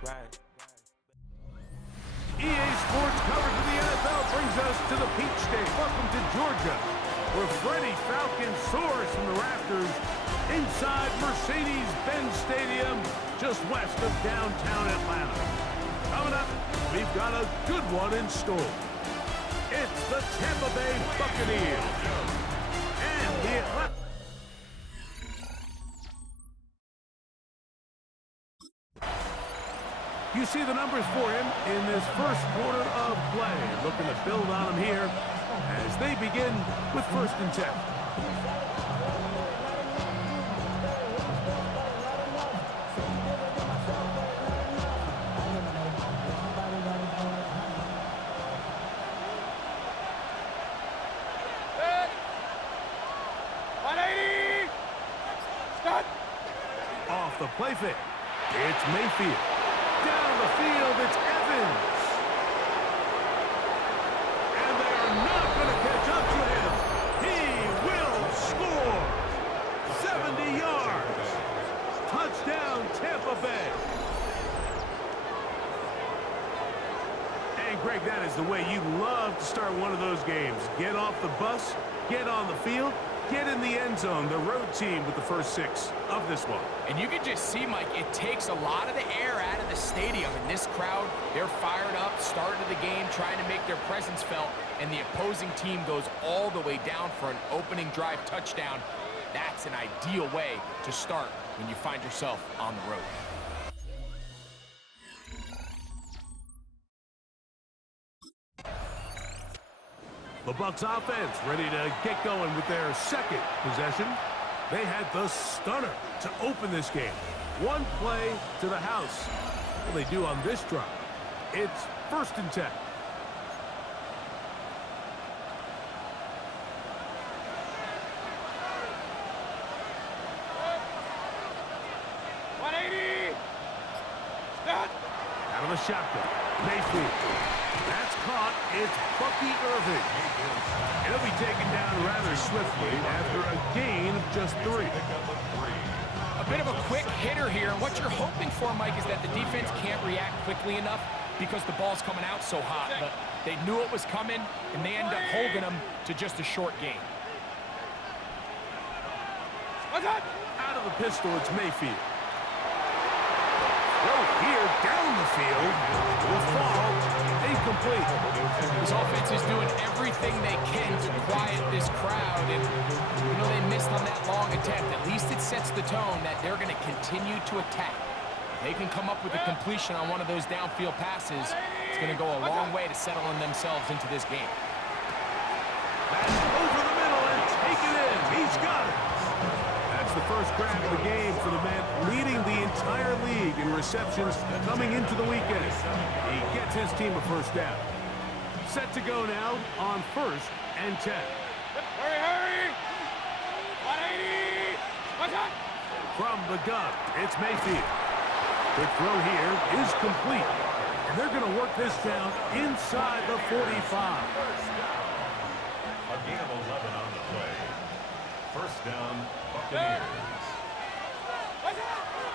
EA Sports coverage of the NFL brings us to the Peach State. Welcome to Georgia, where Freddie Falcon soars from the rafters inside Mercedes-Benz Stadium, just west of downtown Atlanta. Coming up, we've got a good one in store. It's the Tampa Bay Buccaneers and the Atlanta. You see the numbers for him in this first quarter of play. Looking to build on him here as they begin with 1st and 10. Off the play fake, it's Mayfield. Down the field, it's Evans. And they are not going to catch up to him. He will score. 70 yards. Touchdown, Tampa Bay. And, Greg, that is the way you love to start one of those games. Get off the bus, get on the field, get in the end zone. The road team with the first 6 of this one. And you can just see, Mike, it takes a lot of the air out of the stadium. And this crowd, they're fired up, start of the game, trying to make their presence felt. And the opposing team goes all the way down for an opening drive touchdown. That's an ideal way to start when you find yourself on the road. The Bucs offense ready to get going with their second possession. They had the stunner to open this game. One play to the house. What do they do on this drive? It's 1st and 10. Out of the shotgun. Mayfield. That's caught. It's Bucky Irving. He'll be taken down rather swiftly after a gain of just 3. A bit of a quick hitter here. What you're hoping for, Mike, is that the defense can't react quickly enough because the ball's coming out so hot. But they knew it was coming, and they end up holding them to just a short gain. Out of the pistol, it's Mayfield. Here, down the field, will fall, incomplete. This offense is doing everything they can to quiet this crowd, and you know they missed on that long attempt. At least it sets the tone that they're going to continue to attack. If they can come up with a completion on one of those downfield passes, it's going to go a long way to settling themselves into this game. That's over the middle and take it in. He's got it. That's the first grab of the game for the man leading the entire league in receptions coming into the weekend. He gets his team a first down. Set to go now on 1st and 10. Hurry! 180! What's up? From the gun, it's Mayfield. The throw here is complete. And they're going to work this down inside the 45. A gain of 11 on the play. First down, Buccaneers.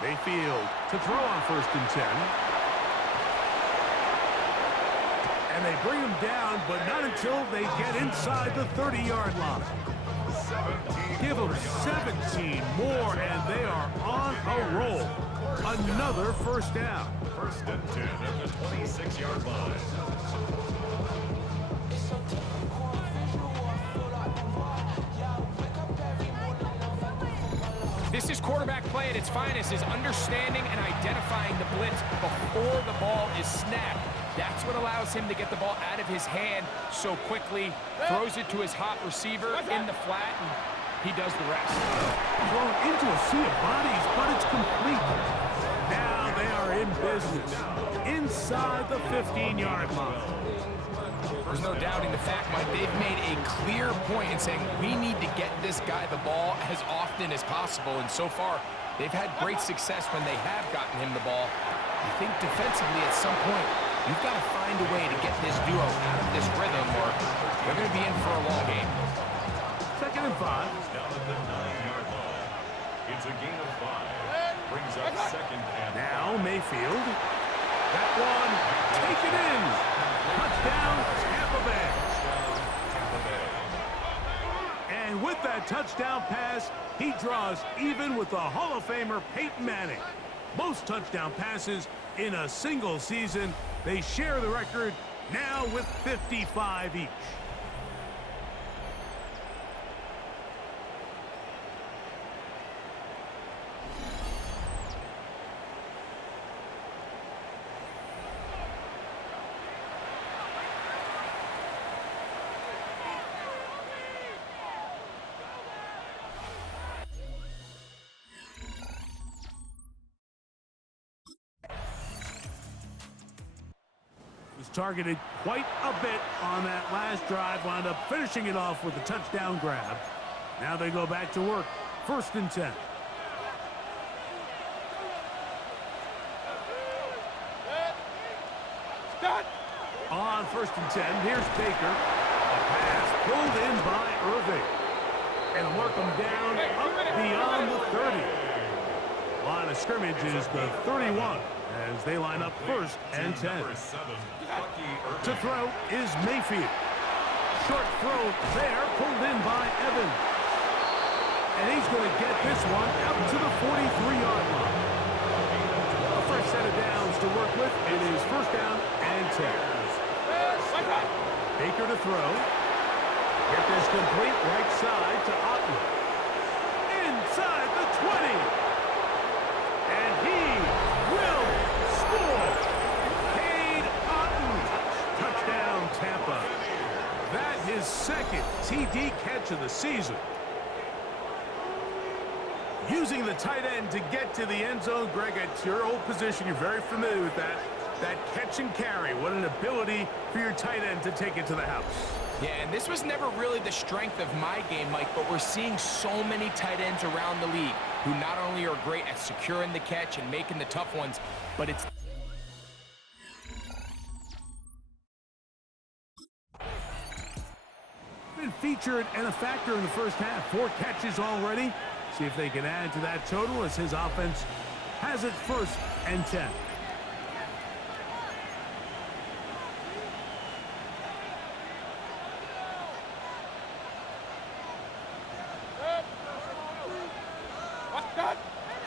Mayfield to throw on 1st and 10. And they bring him down, but not until they get inside the 30-yard line. Give them 17 more, and they are on a roll. Another first down. 1st and 10 at the 26-yard line. This is quarterback play at its finest, is understanding and identifying the blitz before the ball is snapped. That's what allows him to get the ball out of his hand so quickly, throws it to his hot receiver in the flat, and he does the rest. Thrown into a sea of bodies, but it's complete. Now they are in business inside the 15-yard line. There's no doubting the fact, Mike, they've made a clear point in saying we need to get this guy the ball as often as possible, and so far they've had great success when they have gotten him the ball. I think defensively at some point you've got to find a way to get this duo out of this rhythm or they're going to be in for a long game. 2nd and 5. Down at the 9-yard line. It's a gain of 5. Brings up 2nd and Now Mayfield. That one, taken in. Touchdown, Tampa Bay. And with that touchdown pass, he draws even with the Hall of Famer Peyton Manning. Most touchdown passes in a single season. They share the record now with 55 each. Was targeted quite a bit on that last drive, wound up finishing it off with a touchdown grab. Now they go back to work. 1st and 10. Start. On 1st and 10, here's Baker. A pass pulled in by Irving. And mark him down up beyond the 30. Line of scrimmage is the 31 as they line up 1st and 10. To throw is Mayfield. Short throw there, pulled in by Evans. And he's going to get this one out to the 43-yard line. A fresh set of downs to work with. It is 1st down and 10. Baker to throw. Get this complete right side to Otten. Inside the 20. And he will score. Cade Otten. Touchdown, Tampa. That his 2nd TD catch of the season. Using the tight end to get to the end zone. Greg, at your old position, you're very familiar with that. That catch and carry. What an ability for your tight end to take it to the house. Yeah, and this was never really the strength of my game, Mike, but we're seeing so many tight ends around the league who not only are great at securing the catch and making the tough ones, but it's been featured and a factor in the 1st half. 4 catches already. See if they can add to that total as his offense has it 1st and 10.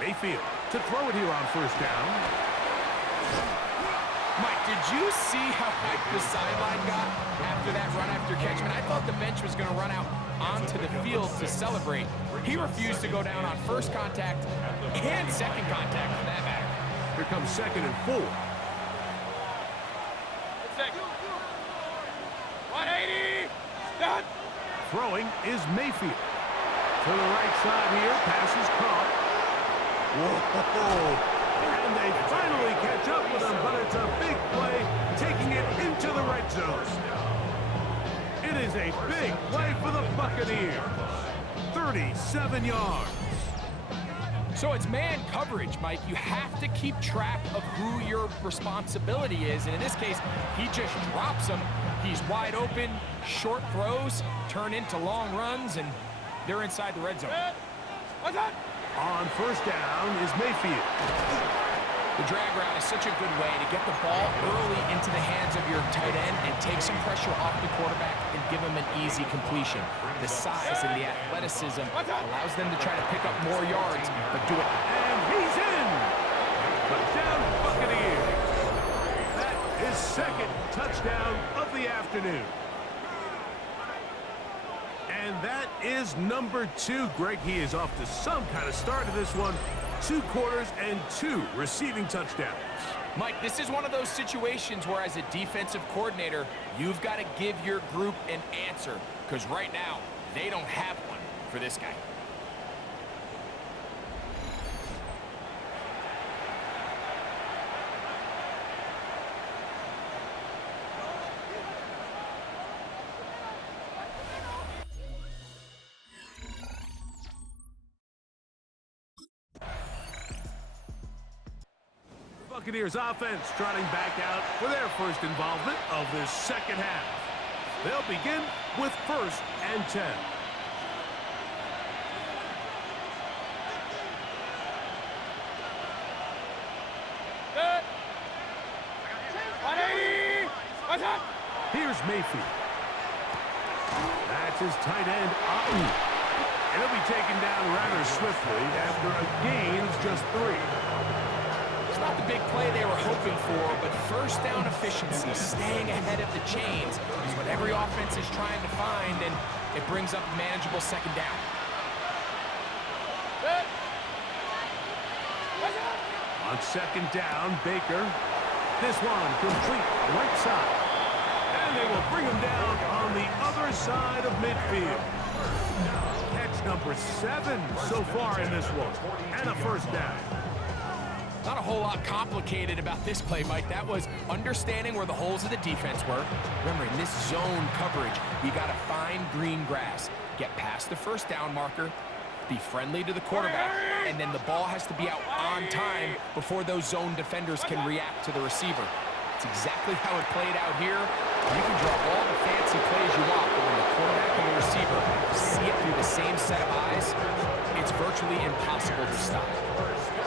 Mayfield to throw it here on 1st down. Mike, did you see how hyped the sideline got after that run after catch? I mean, I thought the bench was going to run out onto the field to celebrate. He refused to go down on 1st contact and 2nd contact for that matter. Here comes 2nd and 4. 180. Start. Throwing is Mayfield. To the right side here, pass is caught. Whoa! And they finally catch up with him, but it's a big play, taking it into the red zone. It is a big play for the Buccaneers. 37 yards. So it's man coverage, Mike. You have to keep track of who your responsibility is. And in this case, he just drops him. He's wide open, short throws, turn into long runs, and they're inside the red zone. On 1st down is Mayfield. The drag route is such a good way to get the ball early into the hands of your tight end and take some pressure off the quarterback and give him an easy completion. The size and the athleticism allows them to try to pick up more yards, but do it. And he's in! Touchdown, Buccaneers. That is 2nd touchdown of the afternoon. And that is number 2. Greg, he is off to some kind of start to this one. 2 quarters and 2 receiving touchdowns. Mike, this is one of those situations where as a defensive coordinator, you've got to give your group an answer. Because right now, they don't have one for this guy. Buccaneers offense trotting back out for their 1st involvement of this 2nd half. They'll begin with 1st and 10. Here's Mayfield. That's his tight end, Otten. And he'll be taken down rather swiftly after a gain of just 3. It's not the big play they were hoping for, but first down efficiency, staying ahead of the chains, is what every offense is trying to find, and it brings up a manageable second down. On second down, Baker. This one complete right side. And they will bring him down on the other side of midfield. Catch number 7 so far in this one. And a first down. Not a whole lot complicated about this play, Mike. That was understanding where the holes of the defense were. Remember, in this zone coverage, you got to find green grass. Get past the first down marker, be friendly to the quarterback, and then the ball has to be out on time before those zone defenders can react to the receiver. It's exactly how it played out here. You can draw all the fancy plays you want, but when the quarterback and the receiver see it through the same set of eyes, it's virtually impossible to stop.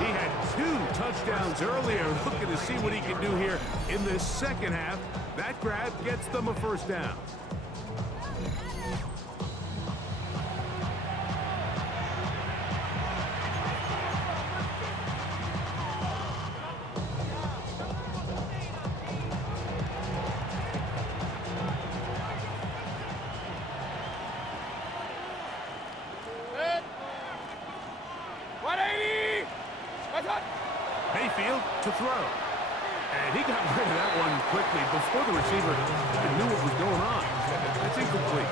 He had 2 touchdowns earlier. Looking to see what he can do here in this second half. That grab gets them a first down. Mayfield to throw. And he got rid of that one quickly before the receiver even knew what was going on. That's incomplete.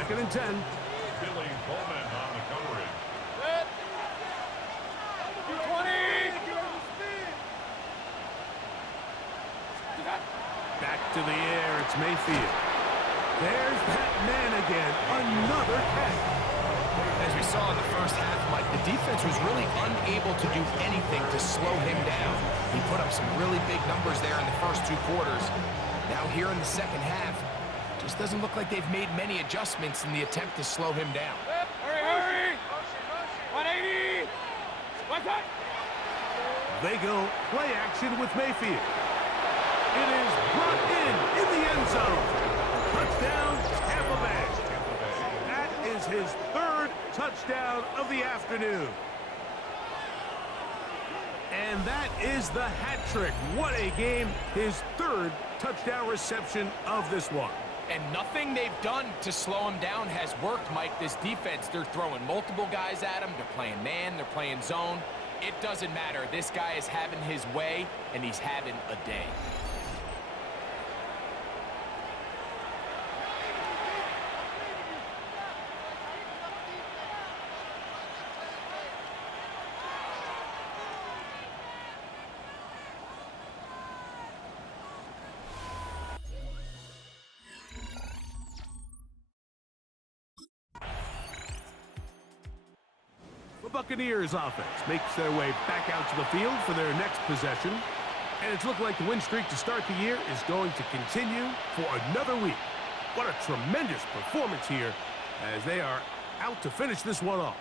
2nd and 10. Billy Bowman on the coverage. 20. Back to the air. It's Mayfield. There's that man again. Another catch. As we saw in the first half, Mike, the defense was really unable to do anything to slow him down. He put up some really big numbers there in the first 2 quarters. Now here in the second half, just doesn't look like they've made many adjustments in the attempt to slow him down. Hurry! 180! What's up? They go play action with Mayfield. It is brought in the end zone. Touchdown, Tampa Bay. That is his 3rd touchdown of the afternoon. And that is the hat trick. What a game. His 3rd touchdown reception of this one. And nothing they've done to slow him down has worked, Mike. This defense, they're throwing multiple guys at him. They're playing man, they're playing zone. It doesn't matter. This guy is having his way, and he's having a day. The Buccaneers offense makes their way back out to the field for their next possession. And it's looked like the win streak to start the year is going to continue for another week. What a tremendous performance here as they are out to finish this one off.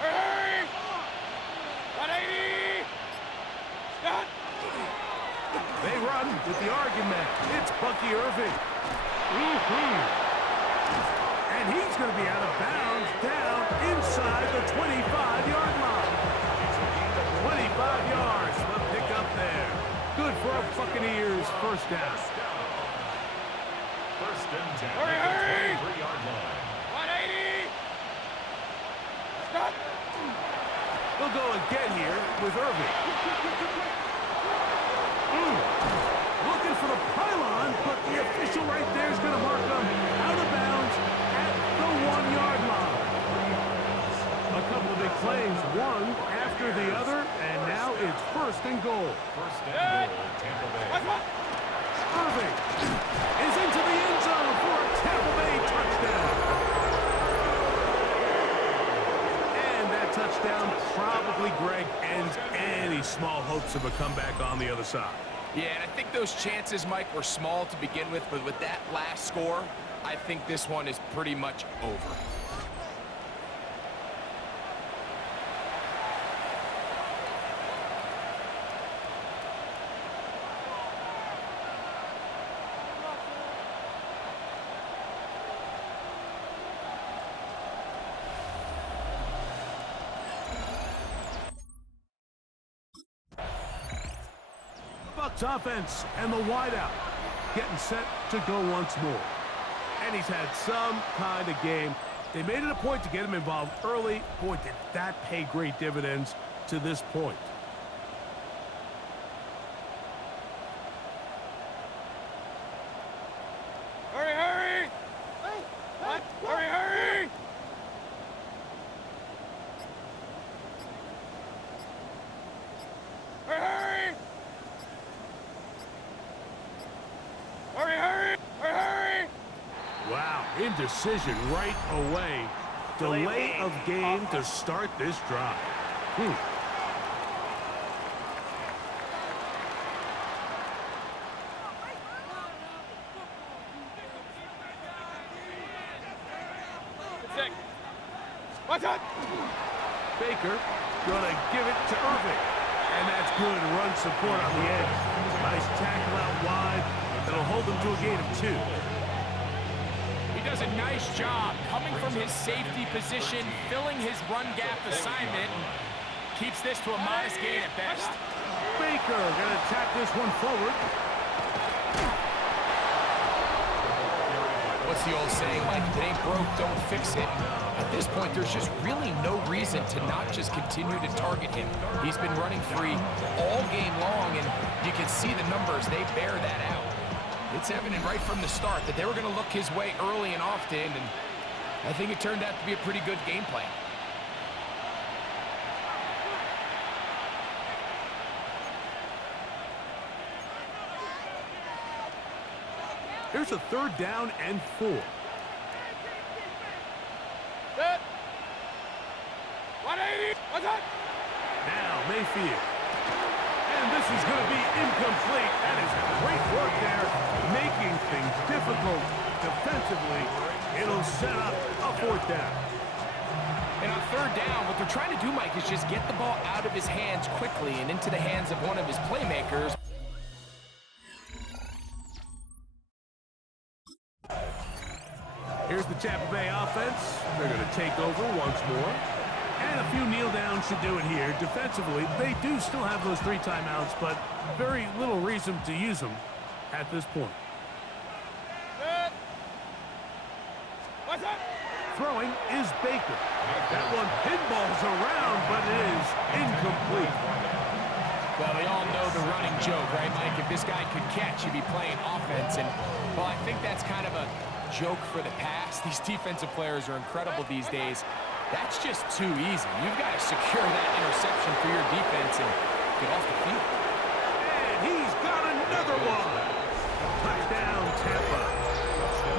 Hurry! 180! Stop! They run with the argument. It's Bucky Irving. And he's going to be out of bounds down inside the 25-yard line. 25 yards for the pick up there. Good for a Buccaneers first down. First and 10 Hurry, at hurry! the 23-yard line. 180! Stop! We'll go again here with Irving. Looking for the pylon, but the official right there is going to mark them out of bounds at the 1-yard line. A couple of big plays, one after the other, and now it's 1st and goal. First and goal, Tampa Bay. Irving is into the end zone for a Tampa Bay touchdown. And that touchdown probably, Greg, ends any small hopes of a comeback on the other side. Yeah, and I think those chances, Mike, were small to begin with, but with that last score, I think this one is pretty much over. Bucs offense and the wideout getting set to go once more. And he's had some kind of game. They made it a point to get him involved early. Boy, did that pay great dividends to this point. Hurry, hurry! What? Hurry, hurry! Hurry, hurry! Hurry, hurry! Hurry, hurry! Wow, indecision right away. Delay of game to start this drive. What's up? Baker gonna give it to Irving. And that's good run support on the edge. Nice tackle out wide. That'll hold them to a gain of 2. He does a nice job coming from his safety position, filling his run gap assignment. Keeps this to a modest gain at best. Baker gonna tap this one forward. What's the old saying, Mike? If it ain't broke, don't fix it. At this point, there's just really no reason to not just continue to target him. He's been running free all game long, and you can see the numbers. They bear that out. It's evident right from the start that they were going to look his way early and often, and I think it turned out to be a pretty good game plan. Here's a 3rd down and 4. Set. 180. What's up? Now Mayfield. And this is going to be incomplete. That is great work there, making things difficult defensively. It'll set up a 4th down. And on 3rd down, what they're trying to do, Mike, is just get the ball out of his hands quickly and into the hands of one of his playmakers. Here's the Tampa Bay offense. They're going to take over once more. And a few kneel downs should do it here. Defensively, they do still have those 3 timeouts, but very little reason to use them at this point. Set. What's up? Throwing is Baker. That one pinballs around, but it is incomplete. Well, we all know the running joke, right, Mike? If this guy could catch, he'd be playing offense. And, well, I think that's kind of a joke for the past. These defensive players are incredible these days. That's just too easy. You've got to secure that interception for your defense and get off the field. And he's got another one. Touchdown, Tampa.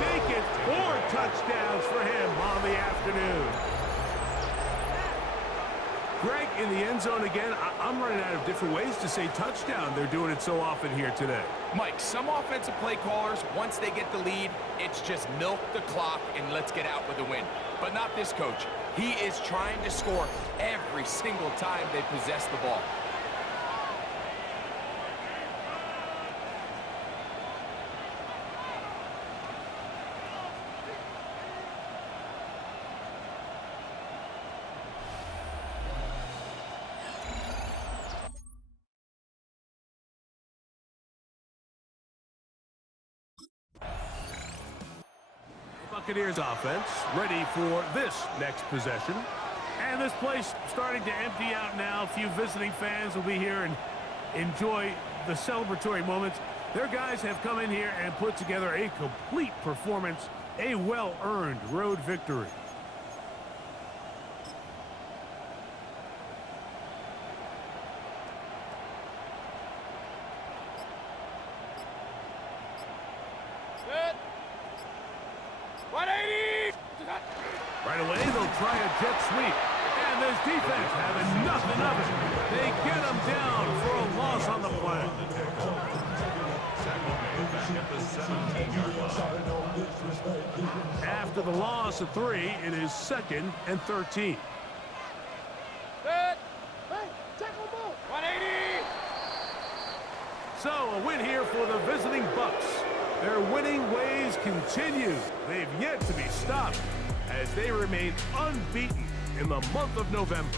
Make it 4 touchdowns for him on the afternoon. Greg, in the end zone again, I'm running out of different ways to say touchdown. They're doing it so often here today. Mike, some offensive play callers, once they get the lead, it's just milk the clock and let's get out with a win. But not this coach. He is trying to score every single time they possess the ball. Buccaneers offense ready for this next possession. And this place starting to empty out now. A few visiting fans will be here and enjoy the celebratory moments. Their guys have come in here and put together a complete performance, a well-earned road victory. Set. 180. Right away, they'll try a jet sweep. And this defense having nothing of it. They get them down for a loss on the play. After the loss of 3, it is 2nd and 13. Set. Hey, tackle ball. 180. So a win here for the visiting Bucs. Their winning ways continue. They've yet to be stopped as they remain unbeaten in the month of November.